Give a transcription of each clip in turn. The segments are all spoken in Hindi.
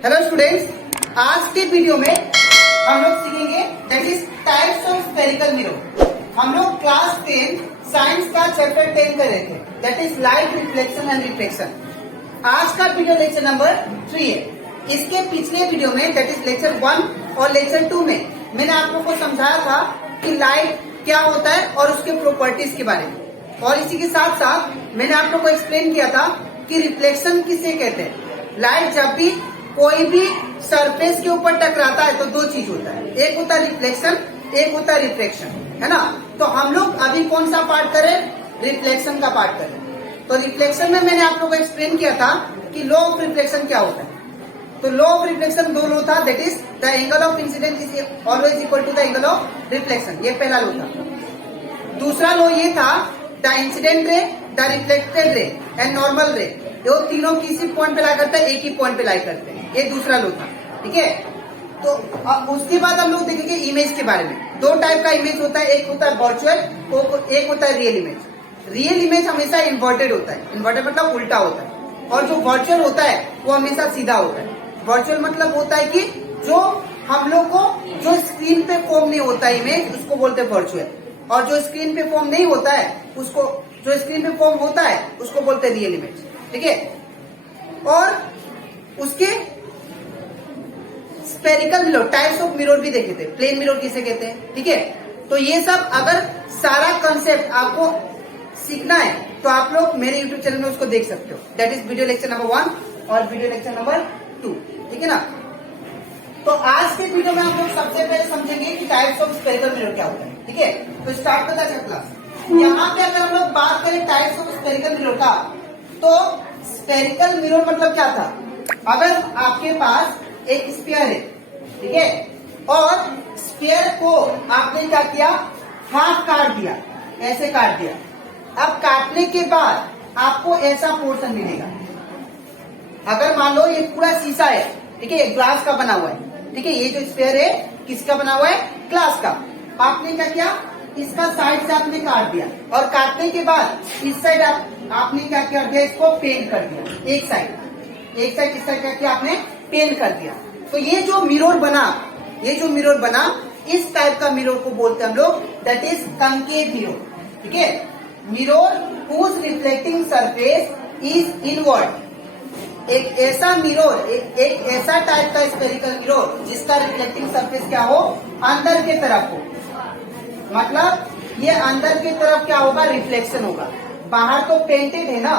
हेलो स्टूडेंट्स, आज के वीडियो में हम लोग सीखेंगे that is types of spherical mirror. हम लोग क्लास 10 साइंस का चैप्टर 10 कर रहे थे, that is light reflection and reflection. आज का वीडियो लेक्चर नंबर 3 है। इसके पिछले वीडियो में दैट इज लेक्चर 1 और लेक्चर 2 में मैंने आप लोगों को समझाया था कि लाइट क्या होता है और उसके प्रॉपर्टीज के बारे में, और इसी के साथ साथ मैंने आप लोगों को एक्सप्लेन किया था कि रिफ्लेक्शन किसे कहते हैं। लाइट जब भी कोई भी सरफेस के ऊपर टकराता है तो दो चीज होता है, एक होता है रिफ्लेक्शन, एक होता है रिफ्रैक्शन, है ना। तो हम लोग अभी कौन सा पार्ट करें? रिफ्लेक्शन का पार्ट करें। तो रिफ्लेक्शन में मैंने आप लोगों को एक्सप्लेन किया था कि लॉ ऑफ रिफ्लेक्शन क्या होता है। तो लॉ ऑफ रिफ्लेक्शन दो लॉ था, that is the angle of incidence is always equal to the angle of reflection. ये पहला लॉ था। दूसरा लॉ ये था the incident ray, the reflected ray and normal ray, ये तीनों किसी पॉइंट पे लाई करते हैं, एक ही पॉइंट पे लाई करते हैं। ये दूसरा लॉ था, ठीक है। तो उसके बाद हम लोग देखेंगे इमेज के बारे में। दो टाइप का इमेज होता है, एक होता है वर्चुअल, एक होता है रियल इमेज। रियल इमेज हमेशा इन्वर्टेड होता है, इन्वर्टेड मतलब उल्टा होता है, और जो वर्चुअल होता है वो हमेशा सीधा होता है। वर्चुअल मतलब होता है कि जो हम लोग को जो स्क्रीन पे फॉर्म नहीं होता है इमेज, उसको बोलते हैं वर्चुअल, और जो स्क्रीन पे फॉर्म नहीं होता है उसको, जो स्क्रीन पे फॉर्म होता है उसको बोलते हैं रियल इमेज, ठीक है। और उसके spherical mirror, types of mirror भी देखे थे, प्लेन मिरर किसे कहते हैं, ठीक है। तो ये सब अगर सारा कंसेप्ट आपको सीखना है तो आप लोग मेरे यूट्यूब चैनल में उसको देख सकते हो, that is video lecture number 1 और वीडियो लेक्चर नंबर 2, ठीक है ना। तो आज के वीडियो में हम लोग सबसे पहले समझेंगे कि टाइप्स ऑफ स्फेरिकल मिरर क्या होता है, ठीक है। तो स्टार्ट करता है क्लास। यहाँ पे अगर हम लोग बात करें टाइप्स ऑफ स्फेरिकल मिरर का, तो स्फेरिकल मिरर मतलब क्या था? अगर आपके पास एक स्फीयर है, ठीक है, और स्फीयर को आपने क्या किया, हाफ काट दिया, ऐसे काट दिया। अब काटने के बाद आपको ऐसा पोर्शन मिलेगा। अगर मान लो ये पूरा शीशा है, ठीक है, ग्लास का बना हुआ है, ठीक है, ये जो स्फीयर है किसका बना हुआ है? ग्लास का। आपने क्या किया, इसका साइड से आपने काट दिया, और काटने के बाद इस साइड आपने क्या कर दिया, इसको पेंट कर दिया। एक साइड इस साइड क्या किया आपने, पेंट कर दिया। तो ये जो मिरर बना, ये जो मिरर बना, इस टाइप का मिरर को बोलते हैं हम लोग, दैट इज कनकेव मिरर, ठीक है। Mirror whose reflecting surface is inward. एक ऐसा मिरर, एक ऐसा टाइप का स्फेरिकल मिरर जिसका रिफ्लेक्टिंग सरफेस क्या हो, अंदर के तरफ हो। मतलब ये अंदर की तरफ क्या होगा, रिफ्लेक्शन होगा। बाहर तो पेंटेड है ना,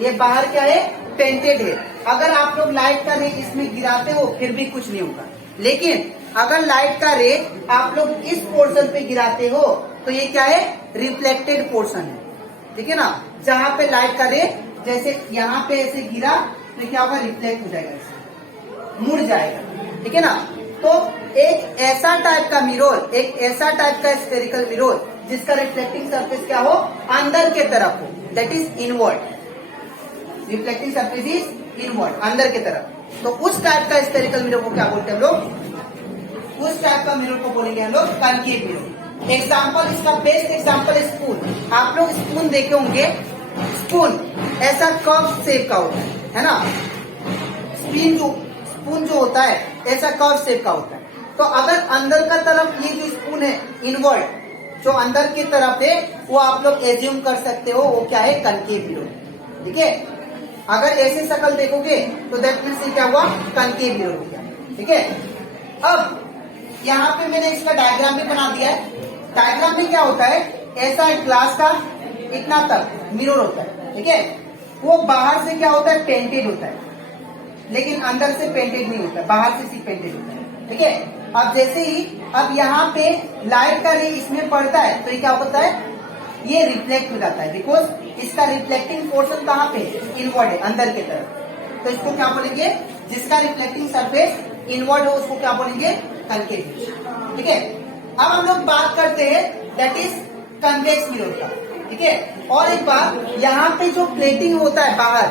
ये बाहर क्या है, पेंटेड है। अगर आप लोग लाइट का रे इसमें गिराते हो फिर भी कुछ नहीं होगा, लेकिन अगर लाइट का रे आप लोग इस पोर्शन पे गिराते हो तो ये क्या है, रिफ्लेक्टेड पोर्शन है, ठीक है ना। जहाँ पे लाइट का रे जैसे यहाँ पे ऐसे गिरा तो क्या होगा, रिफ्लेक्ट हो जाएगा, मुड़ जाएगा, ठीक है ना। तो एक ऐसा टाइप का मिरर, एक ऐसा टाइप का स्फेरिकल मिरर जिसका रिफ्लेक्टिंग सरफेस क्या हो, अंदर के तरफ हो, that is inward. Reflecting surface is inward, अंदर के तरफ। तो उस टाइप का स्फेरिकल मिरर को क्या बोलते हैं हम लोग, उस टाइप का मिरर को बोलेंगे हम लोग कनकेव मिरर। एग्जाम्पल, इसका बेस्ट एग्जाम्पल है स्पून। आप लोग स्पून देखे होंगे, स्पून ऐसा कर्व शेप का होता है ना। स्पून जो होता है ऐसा कर्व शेप का होता है। तो अगर अंदर का तरफ ये जो स्पून है इनवर्ड, जो अंदर की तरफ है, वो आप लोग एज्यूम कर सकते हो वो क्या है, कनकेव मिरर, ठीक है। अगर ऐसे शक्ल देखोगे तो दैट मीन्स क्या हुआ, कनकेव मिरर हो गया, ठीक है। अब यहाँ पे मैंने इसका डायग्राम भी बना दिया है। डायग्राम में क्या होता है, ऐसा एक ग्लास का इतना तक मिरर होता है, ठीक है। वो बाहर से क्या होता है, पेंटेड होता है, लेकिन अंदर से पेंटेड नहीं होता, बाहर से सिर्फ पेंटेड होता है, ठीक है। अब जैसे ही अब यहाँ पे लाइट का रे इसमें पड़ता है तो ये क्या होता है, ये रिफ्लेक्ट हो जाता है, बिकॉज इसका रिफ्लेक्टिंग पोर्शन कहाँ पे, इनवर्ड है, अंदर की तरफ। तो इसको क्या बोलेंगे, जिसका रिफ्लेक्टिंग सरफेस इनवर्ड हो उसको क्या बोलेंगे, कनकेव, ठीक है। अब हम लोग बात करते हैं दैट इज कन्वेक्स मिरर का, ठीक है। और एक बात, यहाँ पे जो प्लेटिंग होता है बाहर,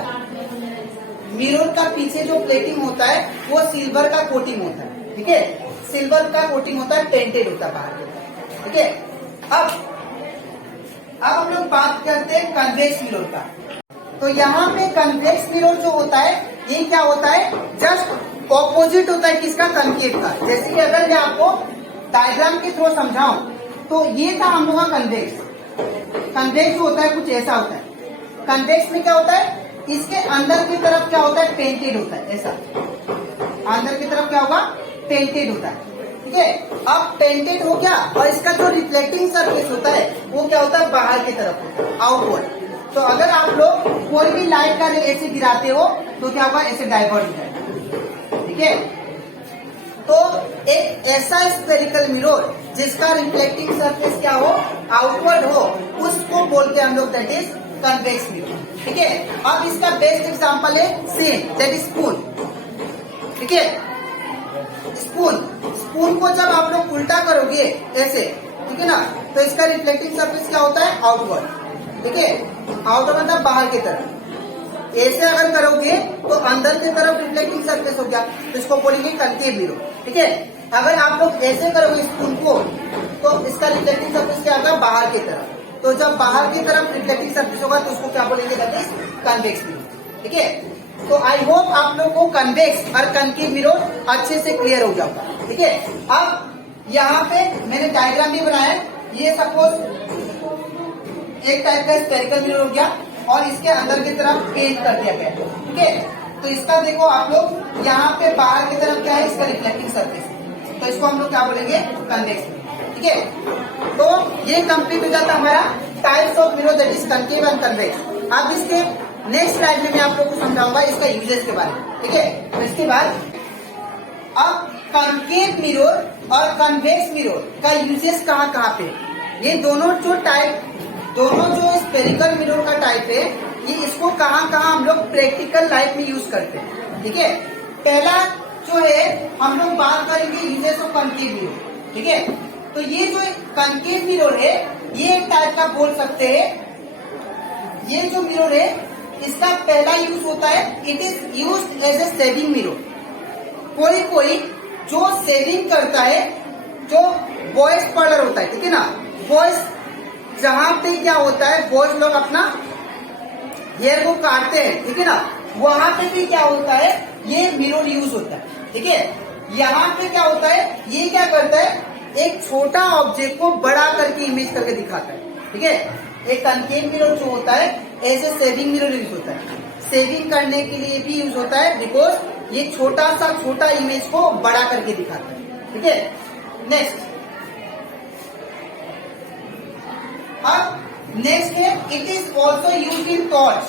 मिरर का पीछे जो प्लेटिंग होता है वो सिल्वर का कोटिंग होता है, ठीक है। सिल्वर का कोटिंग होता है, पेंटेड होता है बाहर, ठीक है। अब हम लोग बात करते हैं कन्वेक्स मिरर का। तो यहाँ पे कन्वेक्स मिरर जो होता है ये क्या होता है, जस्ट ऑपोजिट होता है किसका, कंकेव का। जैसे कि अगर मैं आपको डायग्राम के थ्रू समझाऊं तो ये था हम लोग का कन्वेक्स। कन्वेक्स होता है कुछ ऐसा होता है। कन्वेक्स में क्या होता है, इसके अंदर की तरफ क्या होता है, पेंटेड होता है ऐसा। अंदर की तरफ क्या होगा, पेंटेड होता है। ठीक है, अब पेंटेड हो गया और इसका जो रिफ्लेक्टिंग सरफेस होता है वो क्या होता है, बाहर की तरफ होता है, आउटवर्ड। तो अगर आप लोग कोई भी लाइट का रे ऐसे गिराते हो तो क्या होगा, ऐसे डाइवर्ट हो जाएगा। ठीक है, तो एक ऐसा स्फेरिकल मिरर जिसका रिफ्लेक्टिंग सरफेस क्या हो, आउटवर्ड हो, उसको बोलते हैं हम लोग दैट इज कन्वेक्स मिरर। ठीक है, अब इसका बेस्ट एग्जांपल है सेम, दैट इज स्पून। ठीक है, स्पून को जब आप लोग उल्टा करोगे ऐसे, ठीक है ना, तो इसका रिफ्लेक्टिंग सरफेस क्या होता है, आउटवर्ड। ठीक है, आउटवर्ड मतलब बाहर की तरफ। ऐसे अगर करोगे तो अंदर की तरफ रिफ्लेक्टिंग सरफेस हो गया, तो इसको बोलेंगे कनकेव मिरर। ठीक है, अगर आप लोग ऐसे करोगे स्पून को तो इसका रिफ्लेक्टिंग सरफेस क्या होगा, बाहर की तरफ। तो जब बाहर की तरफ रिफ्लेक्टिंग सरफेस होगा तो उसको क्या बोलेंगे, दैट इज कन्वेक्स मिरर। ठीक है, तो आई होप आप लोग को कन्वेक्स और कनकेव मिरर अच्छे से क्लियर हो जाएगा। ठीक है, अब यहाँ पे मैंने डायग्राम भी बनाया है। ये सपोज एक टाइप का स्फेरिकल मिरर हो गया और इसके अंदर की तरफ पेंट कर दिया गया। ठीक है, तो इसका देखो आप लोग यहाँ पे बाहर की तरफ क्या है, इसका रिफ्लेक्टिंग सरफेस, तो इसको हम लोग क्या बोलेंगे, कन्वेक्स मिरर। ठीक है, तो ये कंप्लीट हो जाता हमारा types of mirror, that is concave and convex. अब इसके नेक्स्ट स्लाइड में मैं आप लोग को समझाऊंगा इसका यूजेस के बारे में। ठीक है, तो इसके बाद अब कनकेव मिरर और कन्वेक्स मिरर का यूजेस कहाँ कहाँ पे, ये दोनों जो स्फेरिकल मिरर का टाइप है, ये इसको कहाँ कहाँ हम लोग प्रैक्टिकल लाइफ में यूज करते हैं। ठीक है, पहला जो है हम लोग बात करेंगे यूजेस ऑफ कनकेव मिरर। ठीक है, तो ये जो कनकेव मिरर है ये एक टाइप का बोल सकते हैं। ये जो मिरर है इसका पहला यूज होता है, it is used as a shaving mirror. कोई जो सेविंग करता है, जो बॉयज पार्लर होता है, ठीक है ना, बॉयज जहां पे क्या होता है, बॉयज लोग अपना हेयर को काटते हैं, ठीक है ना, वहां पे भी क्या होता है, ये मिरर यूज होता है। ठीक है, यहाँ पे क्या होता है, ये क्या करता है, एक छोटा ऑब्जेक्ट को बड़ा करके इमेज करके दिखाता है। ठीक है, एक कनकेव मिरर जो होता है ऐसे सेविंग मिरर यूज होता है, सेविंग करने के लिए भी यूज होता है, बिकॉज ये छोटा इमेज को बड़ा करके दिखाता है। ठीक है, नेक्स्ट है, it is also use in torch,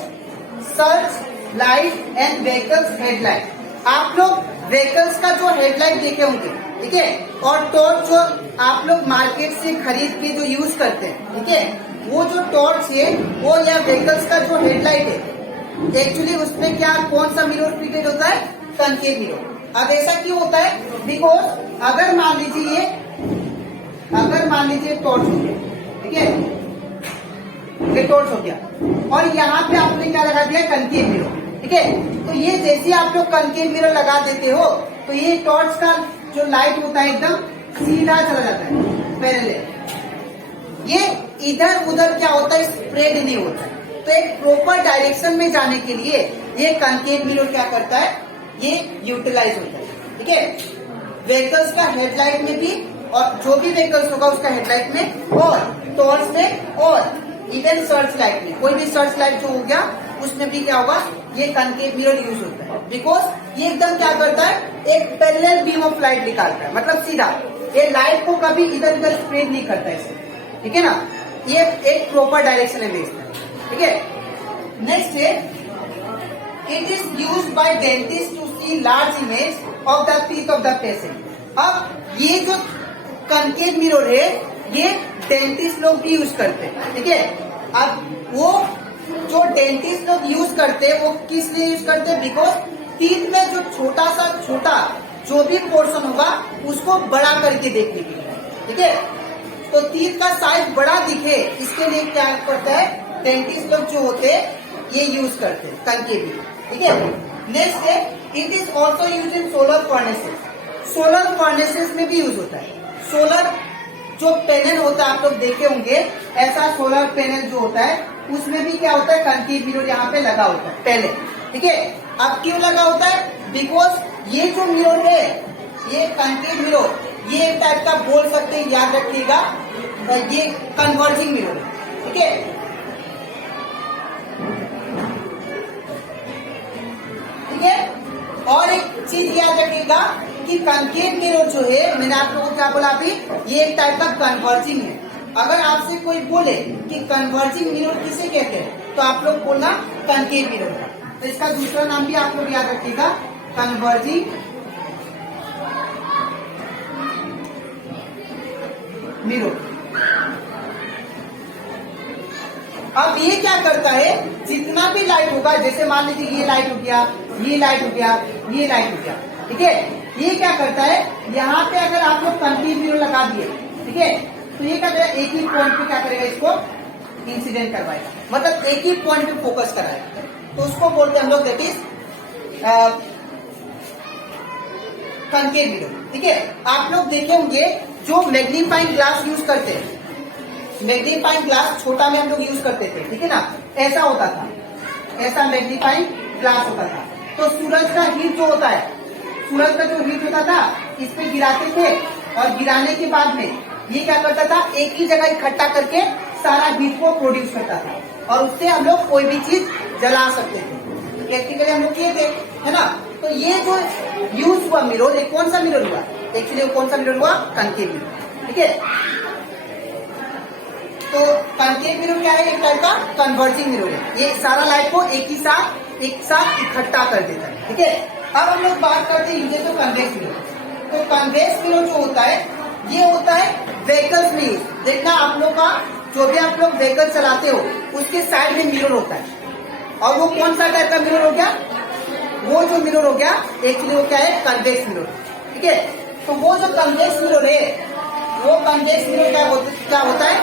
search light and vehicles headlight. आप लोग व्हीकल्स का जो हेडलाइट देखे होंगे, ठीक है, और टॉर्च जो आप लोग मार्केट से खरीद के जो यूज करते हैं, ठीक है, वो जो टॉर्च है वो या व्हीकल्स का जो हेडलाइट है, एक्चुअली उसमें क्या कौन सा मिरर फिटेड होता है, कनकेव मिरर। अब ऐसा क्यों होता है, बिकॉज अगर मान लीजिए टॉर्च हो गया, ठीक है, ये टॉर्च हो गया और यहाँ पे आपने क्या लगा दिया, कनकेव मिरर। ठीक है, तो ये जैसे आप लोग कनकेव मिरर लगा देते हो तो ये टॉर्च का जो लाइट होता है एकदम सीधा चला जाता है, पैरेलल। ये इधर उधर क्या होता है, स्प्रेड नहीं होता है। तो एक प्रॉपर डायरेक्शन में जाने के लिए ये कनकेव मिरर क्या करता है, ये यूटिलाइज होता है। ठीक है, व्हीकल्स का हेडलाइट में भी, और जो भी व्हीकल्स होगा उसका हेडलाइट में, और टॉर्च में, और इवन सर्च लाइट में, कोई भी सर्च लाइट जो हो गया उसमें भी क्या होगा, ये कनकेव मिरर यूज होता है। बिकॉज ये एकदम क्या करता है, एक पैरेलल बीम ऑफ लाइट निकालता है, मतलब सीधा, ये लाइट को कभी इधर उधर स्प्रेड नहीं करता है। ठीक है ना, ये एक प्रॉपर डायरेक्शन में भेजता है। ठीक है, नेक्स्ट है, it is used by dentist to see large image of the teeth of the patient. अब ये जो कनकेव मिरर है ये डेंटिस्ट लोग भी यूज करते हैं। ठीक है, अब वो जो डेंटिस्ट लोग यूज करते हैं वो किस लिए यूज करते हैं, बिकॉज टीथ में जो छोटा जो भी पोर्शन होगा उसको बड़ा करके देखने के लिए। ठीक है, तो टीथ का साइज बड़ा दिखे इसके लिए क्या करता है, डेंटिस्ट लोग जो होते हैं ये यूज करते हैं कनकेव मिरर। ठीक है, नेक्स्ट है, it is also use in solar furnaces. Solar furnaces में भी यूज होता है। सोलर जो पैनल होता है आप लोग देखे होंगे, ऐसा सोलर पैनल जो होता है उसमें भी क्या होता है, कनकेव मिरर यहाँ पे लगा होता है पहले। ठीक है, अब क्यों लगा होता है, बिकॉज ये जो मिरर है, ये कनकेव मिरर, ये एक टाइप का बोल सकते हैं, याद रखिएगा, ये कन्वर्जिंग मिरर है, ठीक है। ठीक है, और एक चीज याद रखिएगा कि कनकेव मिरर जो है, मैंने आप लोगों को क्या बोला अभी, ये एक टाइप का कन्वर्जिंग है। अगर आपसे कोई बोले कि कन्वर्जिंग मिरर किसे कहते हैं, तो आप लोग बोलना कनकेव मिरर का। तो इसका दूसरा नाम भी आप लोग याद रखिएगा, कन्वर्जिंग मिरर। अब ये क्या करता है, जितना भी लाइट होगा, जैसे मान लीजिए ये लाइट हो गया, ये लाइट हो गया, ये लाइट हो गया, ठीक है, ये क्या करता है, यहाँ पे अगर आप लोग कनकेव मिरर लगा दिए, ठीक है, तो ये क्या करेगा, एक ही पॉइंट पे क्या करेगा, इसको इंसिडेंट करवाएगा, मतलब एक ही पॉइंट पे फोकस कराएगा। तो उसको बोलते हैं हम लोग दैट इज कनकेव मिरर, ठीक है। आप लोग देखे होंगे जो मैग्नीफाइंग ग्लास यूज करते हैं, मैग्नीफाइंग ग्लास छोटा में हम लोग यूज करते थे, ठीक है ना, ऐसा होता था, ऐसा मैग्नीफाइंग ग्लास होता था। तो सूरज का हीट जो होता है, सूरज का जो हीट होता था, इस पे गिराते थे, और गिराने के बाद में ये क्या करता था, एक ही जगह इकट्ठा करके सारा हीट को प्रोड्यूस करता था, और उससे हम लोग कोई भी चीज जला सकते थे। प्रैक्टिकली हम लोग किए थे, है ना। तो ये जो यूज हुआ मिरर, ये कौन सा मिरर हुआ, एक्चुअली कौन सा मिरर हुआ, कनकेव मिरर, ठीक है। तो कनकेव मिरर क्या है, एक टाइप का कन्वर्जिंग मिरर है, ये सारा लाइट को एक साथ इकट्ठा कर देता है, ठीक है। अब हम लोग बात करते हैं यूजेस ऑफ कन्वेक्स मिरर। तो कन्वेक्स मिरर जो होता है, ये होता है व्हीकल्स में यूज। देखना आप लोग का, जो भी आप लोग व्हीकल चलाते हो, उसके साइड में मिरर होता है, और वो कौन सा टाइप का मिरर हो गया, वो जो मिरर हो गया एक्चुअली वो क्या है, कन्वेक्स मिरर, ठीक है। तो वो जो कन्वेक्स मिरर है, वो कन्वेक्स मिरर क्या होता है,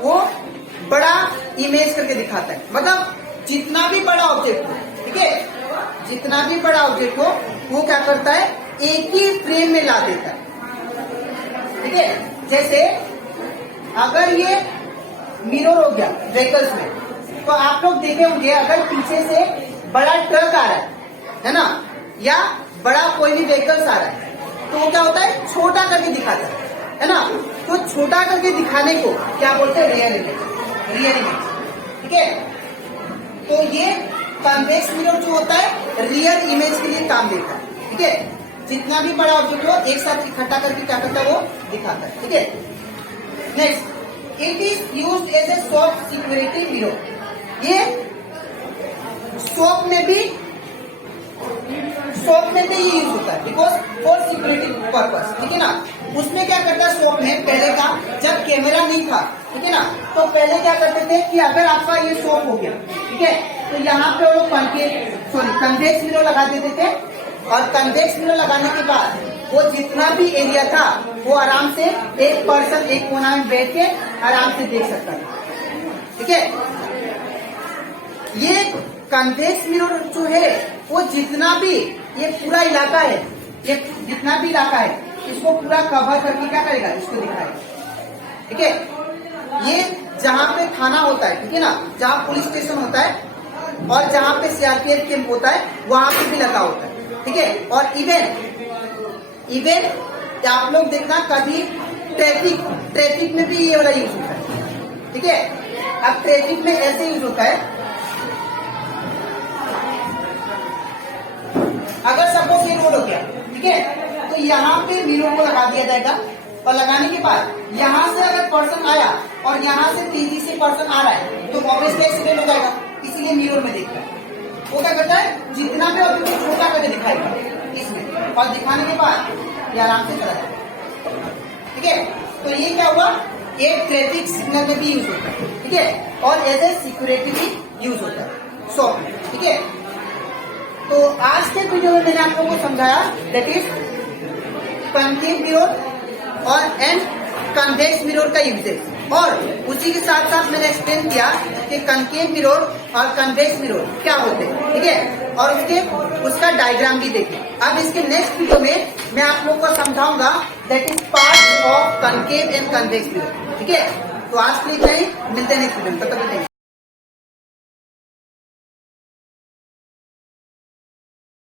वो बड़ा इमेज करके दिखाता है, मतलब जितना भी बड़ा ऑब्जेक्ट हो, ठीक है, जितना भी बड़ा ऑब्जेक्ट हो, वो क्या करता है, एक ही फ्रेम में ला देता है, ठीक है। जैसे अगर ये मिरर हो गया व्हीकल्स में, तो आप लोग देखे होंगे, अगर पीछे से बड़ा ट्रक आ रहा है ना, या बड़ा कोई भी व्हीकल्स आ रहा है, तो वो क्या होता है, छोटा करके दिखाता है ना। तो छोटा करके दिखाने को क्या बोलते हैं, रियर इमेज, ठीक है। तो ये कन्वेक्स मिरर जो होता है, रियर इमेज के लिए काम देता है, ठीक है। जितना भी बड़ा ऑब्जेक्ट हो, एक साथ इकट्ठा करके क्या करता है, वो दिखाता है, ठीक है। Next, it is used as a soft security mirror. ये शॉप में भी ये यूज होता है, बिकॉज फॉर सिक्योरिटी पर्पस, ठीक है ना। उसमें क्या करता है, शॉप में पहले का, जब कैमरा नहीं था, ठीक है ना, तो पहले क्या करते थे कि अगर आपका ये शॉप हो गया, ठीक है, तो यहाँ पे वो लोग कन्वेक्स मिरर लगा देते थे, और कन्वेक्स मिरर लगाने के बाद वो जितना भी एरिया था, वो आराम से एक पर्सन एक कोना में बैठ के आराम से देख सकता था, ठीक है। ये कन्वेक्स मिरर जो है, वो जितना भी ये पूरा इलाका है, ये जितना भी इलाका है, इसको पूरा कवर करके क्या करेगा, इसको दिखाएगा, ठीक है। ये जहाँ पे थाना होता है, ठीक है ना, जहाँ पुलिस स्टेशन होता है, और जहाँ पे सीआरपीएफ कैंप होता है, वहां पे भी लगा होता है, ठीक है। और इवन आप लोग देखना, कभी ट्रैफिक में भी ये वाला यूज होता है, ठीक है। अब ट्रैफिक में ऐसे यूज होता है, अगर सपोज ये रोड हो गया, ठीक है, तो यहाँ पे मिरर को लगा दिया जाएगा, और लगाने के बाद यहाँ से अगर पर्सन आया और यहाँ से तेजी से पर्सन आ रहा है, तो ऑब्वियसली एक्सीडेंट हो जाएगा, इसीलिए मिरर में देखता है। वो क्या करता है, जितना भी ऑब्जेक्ट छोटा करके दिखाएगा इसमें, और दिखाने के बाद ये आराम से चला जाएगा, ठीक है। तो ये क्या हुआ, एक ट्रैफिक सिग्नल में भी यूज होता है, ठीक है, और एज ए सिक्योरिटी भी यूज होता है शॉप में, ठीक है। तो आज के वीडियो में मैंने आप लोगों को समझाया दैट इज कनकेव मिरर और एंड कन्वेक्स मिरर का यूजेस, और उसी के साथ साथ मैंने एक्सप्लेन किया कि कनकेव मिरर और कन्वेक्स मिरर क्या होते हैं, ठीक है, और उसका डायग्राम भी देखें। अब इसके नेक्स्ट वीडियो में मैं आप लोगों को समझाऊंगा that is part of concave and convex mirror, ठीक है। तो आज के लिए मिलते हैं नेक्स्ट वीडियो में, तब तक